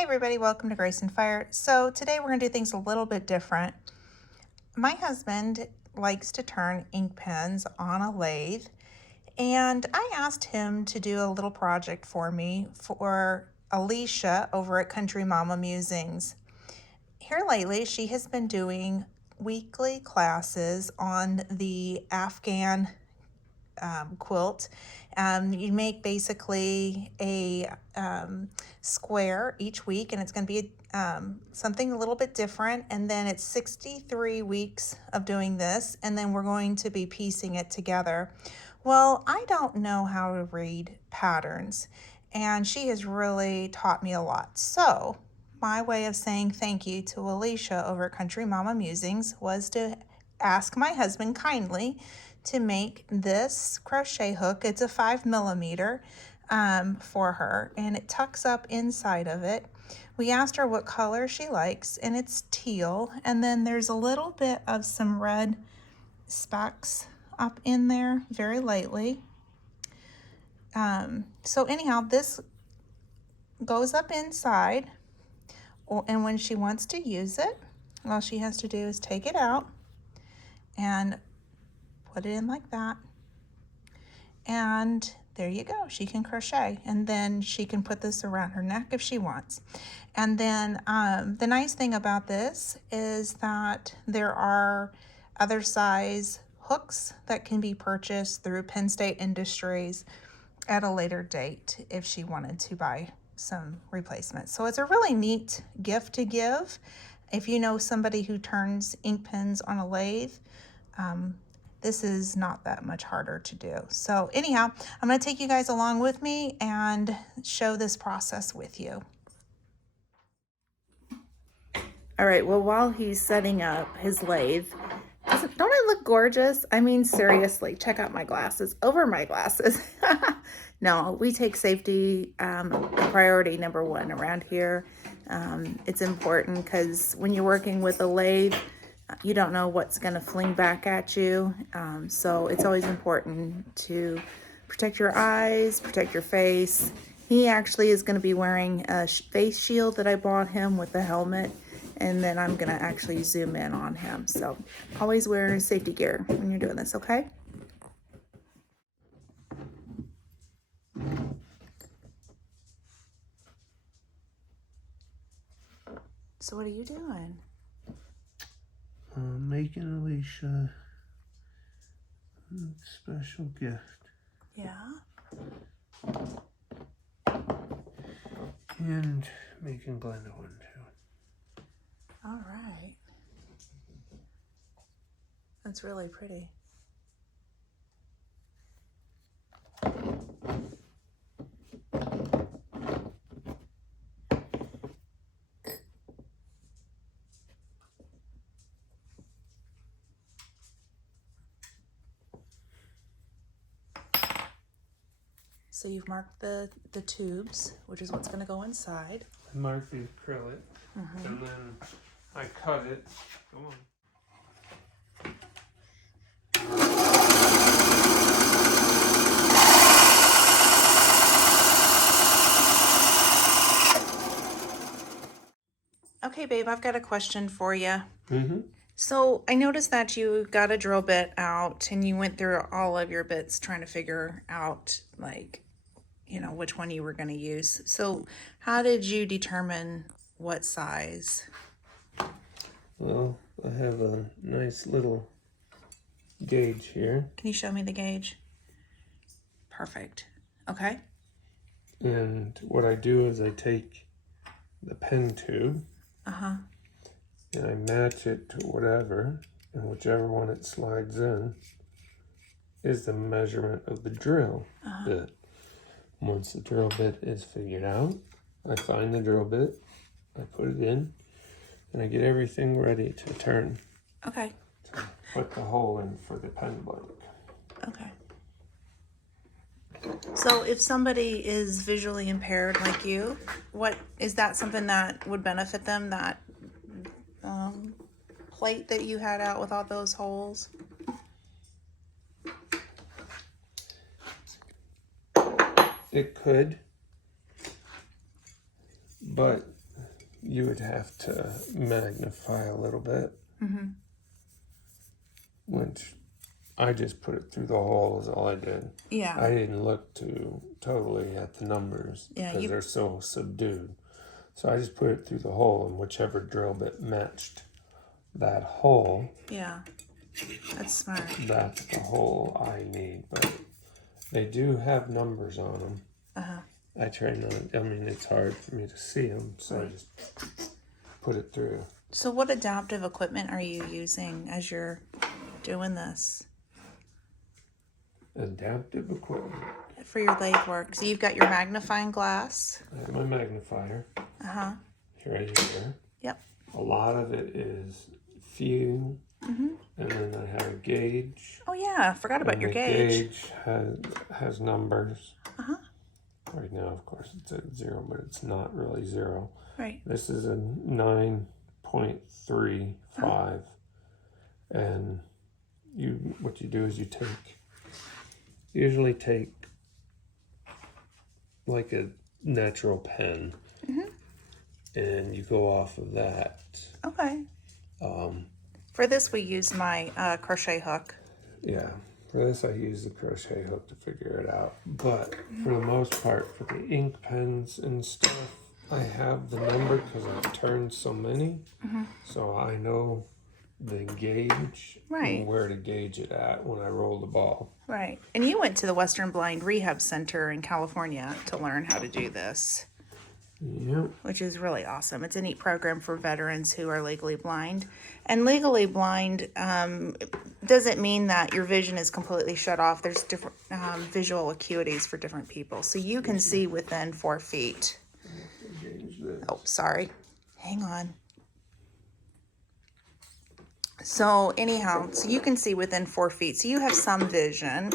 Hey everybody, welcome to Grace and Fire. So today we're going to do things a little bit different. My husband likes to turn ink pens on a lathe, and I asked him to do a little project for me for Alicia over at Country Mama Musings. Here lately, she has been doing weekly classes on the Afghan quilt. You make basically a square each week, and it's going to be something a little bit different. And then it's 63 weeks of doing this, and then we're going to be piecing it together. Well, I don't know how to read patterns, and she has really taught me a lot. So my way of saying thank you to Alicia over at Country Mama Musings was to ask my husband kindly to make this crochet hook. It's a 5mm for her, and it tucks up inside of it. We asked her what color she likes, and it's teal, and then there's a little bit of some red specks up in there very lightly. So anyhow, this goes up inside, and when she wants to use it, all she has to do is take it out and put it in like that, and there you go. She can crochet, and then she can put this around her neck if she wants. And then the nice thing about this is that there are other size hooks that can be purchased through Penn State Industries at a later date if she wanted to buy some replacements. So it's a really neat gift to give if you know somebody who turns ink pens on a lathe. This is not that much harder to do. So anyhow, I'm going to take you guys along with me and show this process with you. All right, well, while he's setting up his lathe, don't I look gorgeous? I mean, seriously, check out my glasses over my glasses. No, we take safety priority number one around here. It's important because when you're working with a lathe, you don't know what's going to fling back at you. So it's always important to protect your eyes, protect your face. He actually is going to be wearing a face shield that I bought him with the helmet, and then I'm going to actually zoom in on him. So always wear safety gear when you're doing this, okay? So what are you doing? Making Alicia a special gift. Yeah? And making Glenda one too. All right. That's really pretty. So you've marked the tubes, which is what's going to go inside. I marked the acrylic, and then I cut it. Go on. Okay, babe, I've got a question for you. Mm-hmm. So I noticed that you got a drill bit out and you went through all of your bits trying to figure out, like, you know, which one you were going to use. So how did you determine what size? Well, I have a nice little gauge here. Can you show me the gauge? Perfect. Okay. And what I do is I take the pen tube and I match it to whatever, and whichever one it slides in is the measurement of the drill bit. Once the drill bit is figured out, I find the drill bit, I put it in, and I get everything ready to turn. Okay. To put the hole in for the pen blank. Okay. So if somebody is visually impaired like you, what is that something that would benefit them, that plate that you had out with all those holes? It could, but you would have to magnify a little bit. Which I just put it through the hole is all I did. Yeah. I didn't look totally at the numbers because they're so subdued. So I just put it through the hole, and whichever drill bit matched that hole. Yeah. That's smart. That's the hole I need. But they do have numbers on them. I try not, I mean, it's hard for me to see them, so I just put it through. So what adaptive equipment are you using as you're doing this? Adaptive equipment. For your lathe work. So you've got your magnifying glass. I have my magnifier. Right here. Yep. A lot of it is few. And then I have a gauge. Oh yeah, I forgot about your gauge. Gauge has numbers. Right now, of course, it's at 0, but it's not really 0. Right. This is a 9.35, and what you do is you usually take like a natural pen, and you go off of that. Okay. For this, we use my crochet hook. Yeah. For this, I use the crochet hook to figure it out. But for the most part, for the ink pens and stuff, I have the number because I've turned so many. So I know the gauge and where to gauge it at when I roll the ball. Right. And you went to the Western Blind Rehab Center in California to learn how to do this. Yep. Which is really awesome. It's a neat program for veterans who are legally blind. And legally blind doesn't mean that your vision is completely shut off. There's different visual acuities for different people. So you can see within 4 feet. Oh, sorry. Hang on. So anyhow, so you can see within 4 feet. So you have some vision.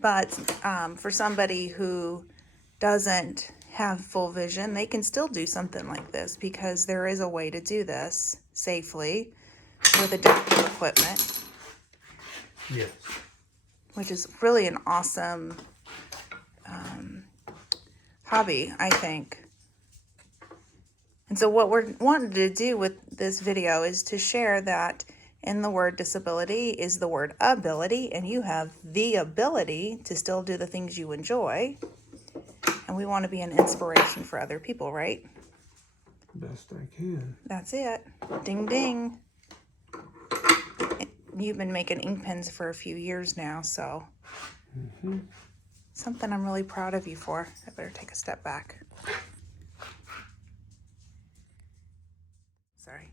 But for somebody who doesn't have full vision, they can still do something like this because there is a way to do this safely with adaptive equipment. Yes. Which is really an awesome hobby, I think. And so what we're wanting to do with this video is to share that in the word disability is the word ability, and you have the ability to still do the things you enjoy. And we want to be an inspiration for other people, right? Best I can. That's it. Ding, ding. You've been making ink pens for a few years now, so something I'm really proud of you for. I better take a step back. Sorry.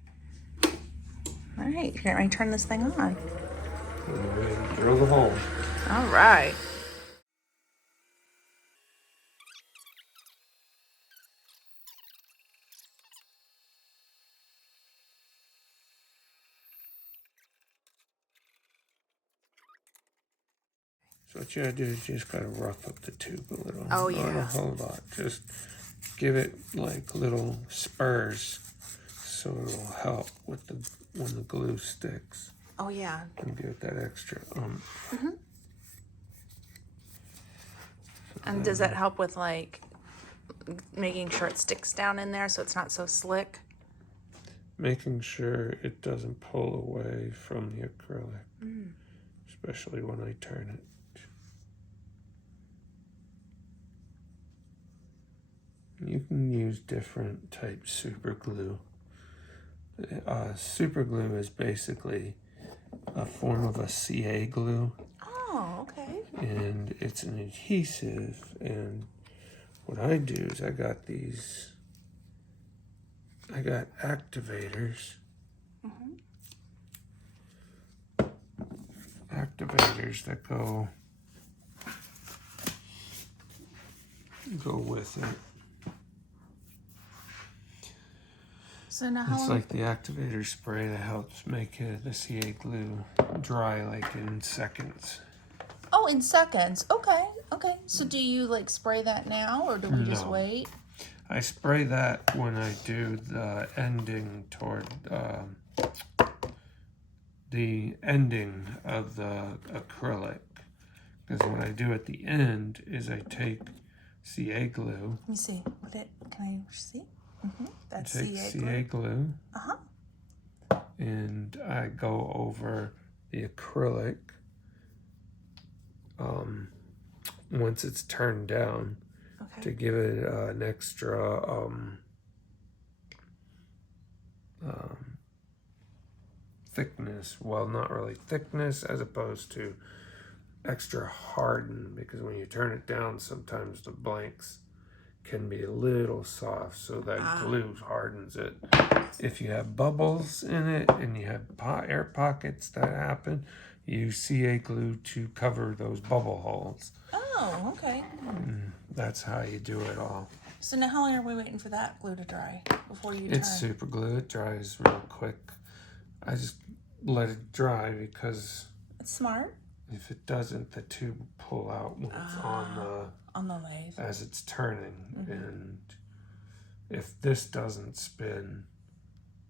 All right, you're getting ready to turn this thing on. Drill the hole. All right. So what you gotta do is you just gotta rough up the tube a little. Oh, yeah. Not a whole lot. Just give it like little spurs so it'll help with when the glue sticks. Oh, yeah. And give it that extra And does that help with like making sure it sticks down in there so it's not so slick? Making sure it doesn't pull away from the acrylic, especially when I turn it. You can use different types super glue. Super glue is basically a form of a CA glue. Oh, okay. And it's an adhesive, and what I do is I got activators. Activators that go with it. So now It's like the activator spray that helps make the CA glue dry like in seconds. Oh, in seconds. Okay, okay. So do you like spray that now or do we just wait? I spray that when I do the ending toward the ending of the acrylic. Because what I do at the end is I take CA glue. Let me see. Can I see? That's Take CA CA glue. Uh-huh. And I go over the acrylic once it's turned down to give it an extra thickness. Well, not really thickness, as opposed to extra harden, because when you turn it down, sometimes the blanks can be a little soft, so that glue hardens it. If you have bubbles in it and you have air pockets that happen, use CA glue to cover those bubble holes. Oh, okay. That's how you do it all. So now how long are we waiting for that glue to dry before you It's turn? super glue. It dries real quick. I just let it dry because It's smart. if it doesn't, the tube will pull out when it's on the lathe as it's turning. And if this doesn't spin,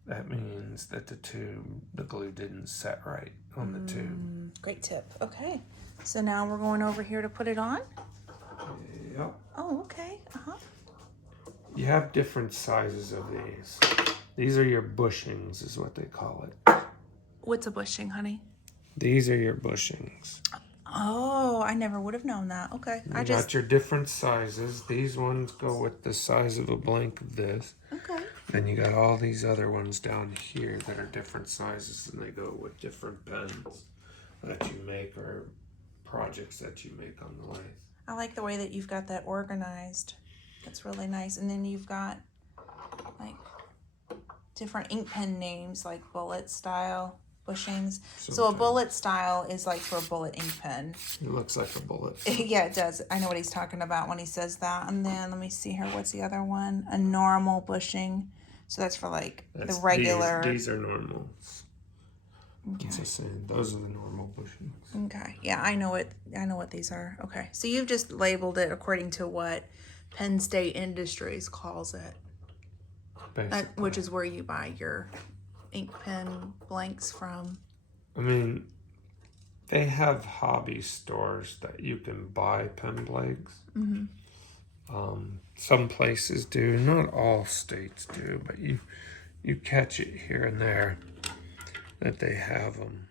that means that the glue didn't set right on the tube. Great tip. Okay. So now we're going over here to put it on? Yep. Oh, okay. You have different sizes of these. These are your bushings, is what they call it. What's a bushing, honey? These are your bushings. Oh, I never would have known that. Okay. You got your different sizes. These ones go with the size of a blank of this. Okay. Then you got all these other ones down here that are different sizes, and they go with different pens that you make or projects that you make on the lathe. I like the way that you've got that organized. That's really nice. And then you've got like different ink pen names, like bullet style bushings. So a bullet style is like for a bullet ink pen. It looks like a bullet. Yeah, it does. I know what he's talking about when he says that. And then let me see here. What's the other one? A normal bushing. So that's for like the regular. These are normals. Okay. Just saying, those are the normal bushings. Okay. Yeah, I know what these are. Okay. So you've just labeled it according to what Penn State Industries calls it, which is where you buy your ink pen blanks from. I mean, they have hobby stores that you can buy pen blanks. Some places do, not all states do, but you catch it here and there that they have them.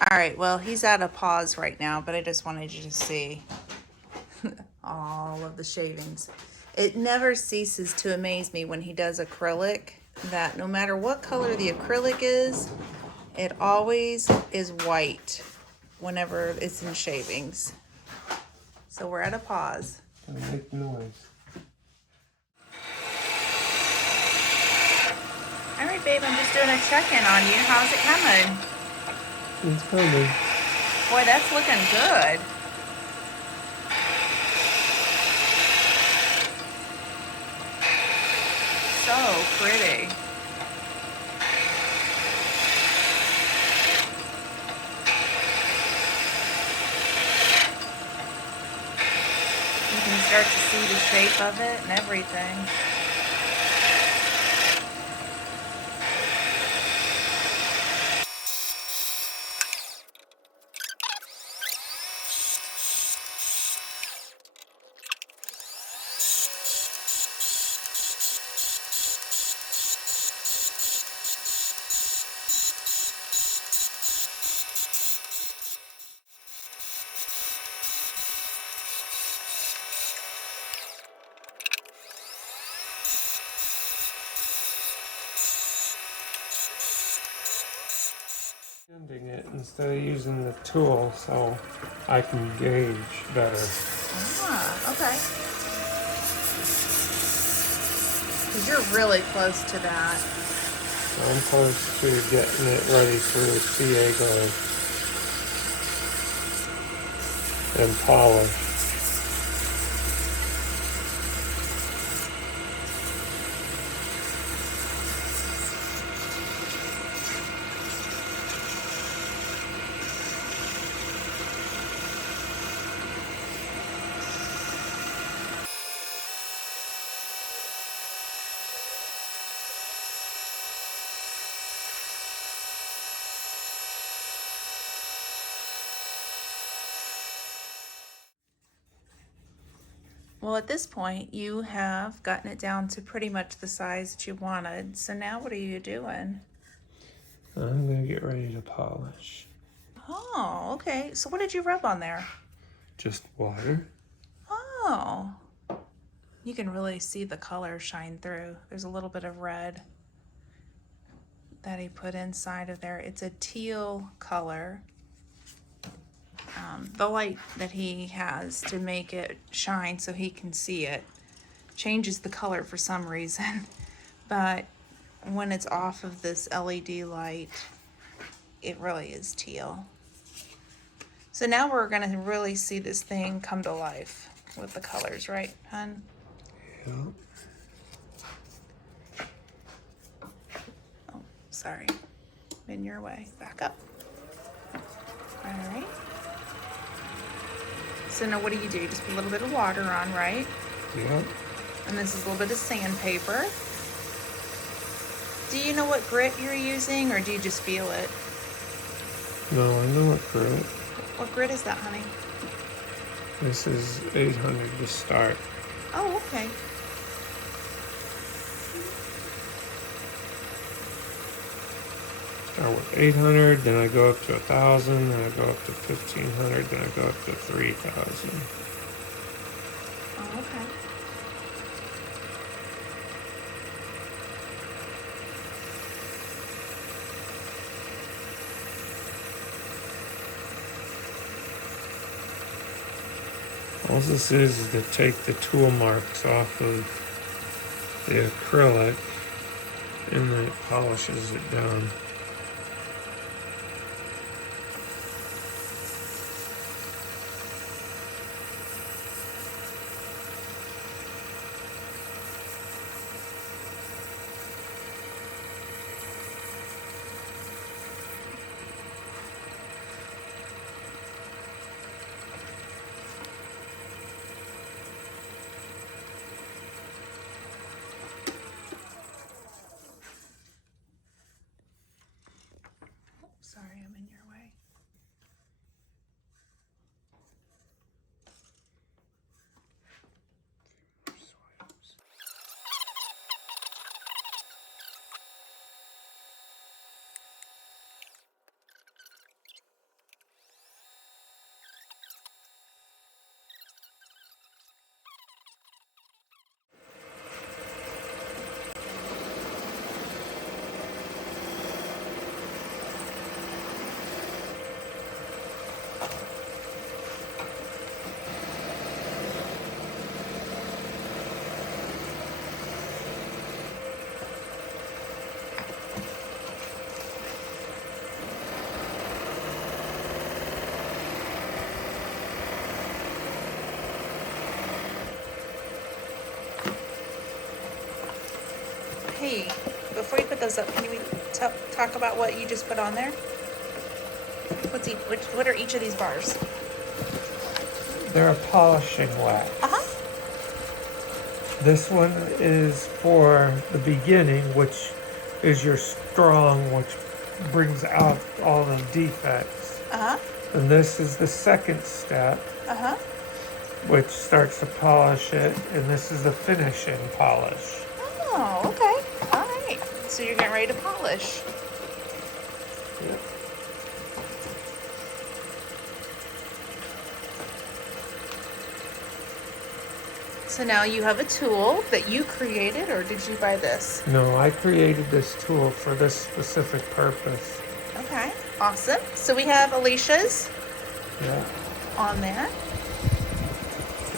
All right, well, he's at a pause right now, but I just wanted you to see all of the shavings. It never ceases to amaze me when he does acrylic that no matter what color the acrylic is, it always is white whenever it's in shavings. So we're at a pause. Don't make noise. All right, babe, I'm just doing a check-in on you. How's it coming? It's coming. Boy, that's looking good. So pretty. You can start to see the shape of it and everything. Bending it instead of using the tool so I can gauge better. Ah, okay. Because you're really close to that. I'm close to getting it ready for the CA glue and polish. Well, at this point, you have gotten it down to pretty much the size that you wanted. So now what are you doing? I'm going to get ready to polish. Oh, okay. So what did you rub on there? Just water. Oh, you can really see the color shine through. There's a little bit of red that he put inside of there. It's a teal color. The light that he has to make it shine so he can see it changes the color for some reason. But when it's off of this LED light, it really is teal. So now we're going to really see this thing come to life with the colors, right, hun? Yeah. Oh, sorry. In your way. Back up. All right. So now what do? You just put a little bit of water on, right? Yeah. And this is a little bit of sandpaper. Do you know what grit you're using, or do you just feel it? No, I know what grit. What grit is that, honey? This is 800 to start. Oh, okay. Start with 800, then I go up to 1,000, then I go up to 1,500, then I go up to 3,000. Oh, okay. All this is to take the tool marks off of the acrylic, and then it polishes it down. Sorry, I'm in your way. Hey, before you put those up, can we talk about what you just put on there? What are each of these bars? They're a polishing wax. Uh-huh. This one is for the beginning, which is your strong, which brings out all the defects. Uh-huh. And this is the second step, Uh-huh. which starts to polish it, and this is the finishing polish. Oh, okay. All right. So you're getting ready to polish. Yep. So now you have a tool that you created, or did you buy this? No, I created this tool for this specific purpose. Okay. Awesome. So we have Alicia's Yeah. on there.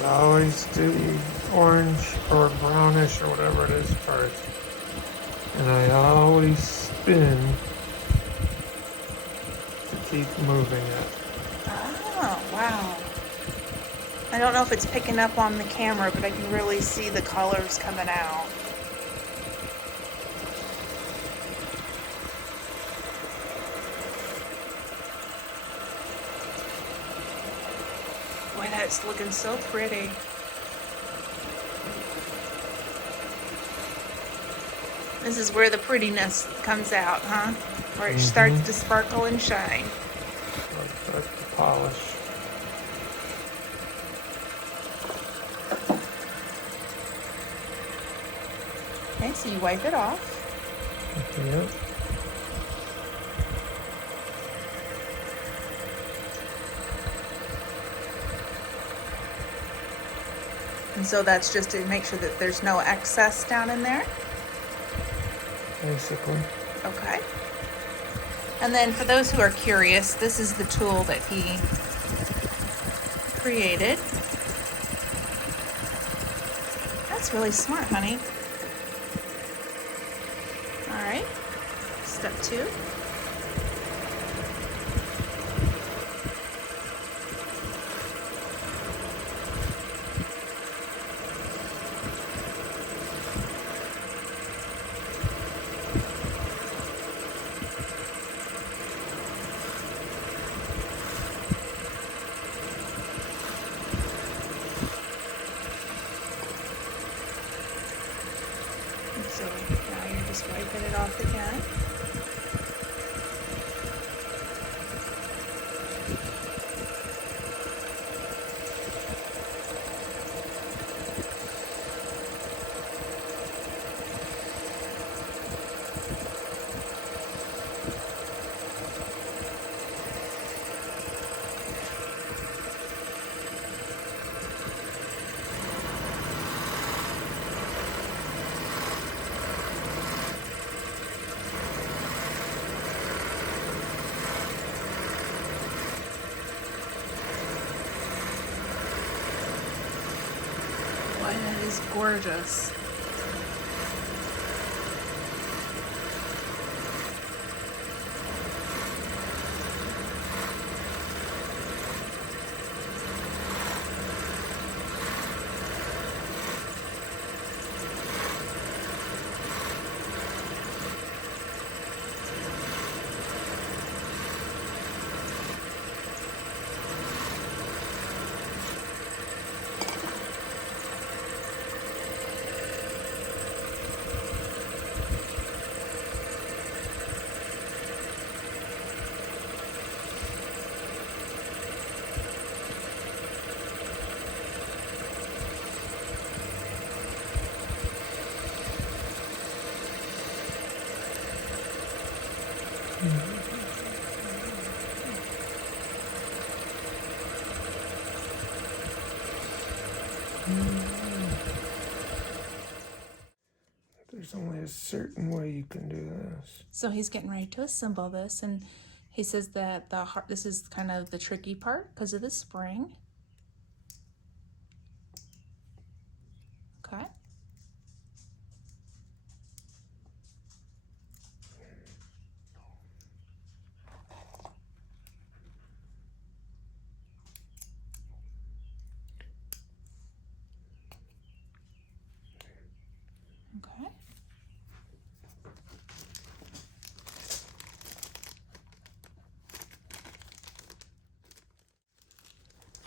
I always do orange or brownish or whatever it is first. And I always spin to keep moving it. Oh, wow. I don't know if it's picking up on the camera, but I can really see the colors coming out. Boy, that's looking so pretty. This is where the prettiness comes out, huh? Where it starts to sparkle and shine. Start to polish. Okay, so you wipe it off. Yeah. And so that's just to make sure that there's no excess down in there? Basically. Okay. And then for those who are curious, this is the tool that he created. That's really smart, honey. All right, step 2. So now you're just wiping it off again. Boy, that is gorgeous. There's only a certain way you can do this. So he's getting ready to assemble this, and he says that this is kind of the tricky part because of the spring. Okay. Okay.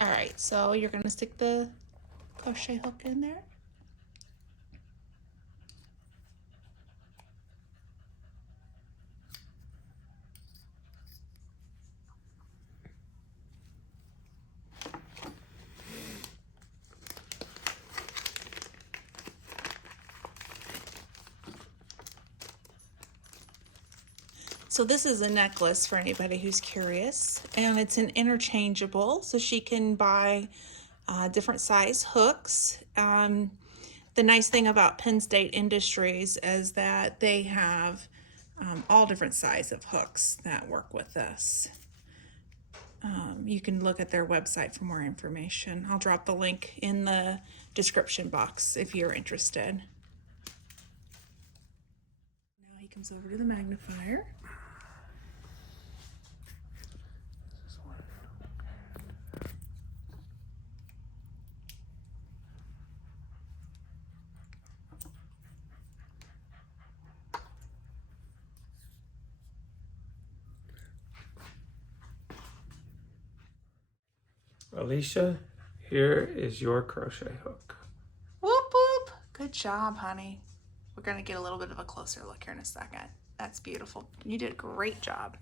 All right, so you're gonna stick the crochet hook in there. So this is a necklace for anybody who's curious, and it's an interchangeable, so she can buy different size hooks. The nice thing about Penn State Industries is that they have all different size of hooks that work with this. You can look at their website for more information. I'll drop the link in the description box if you're interested. Now he comes over to the magnifier. Alicia, here is your crochet hook. Whoop whoop! Good job, honey. We're gonna get a little bit of a closer look here in a second. That's beautiful. You did a great job.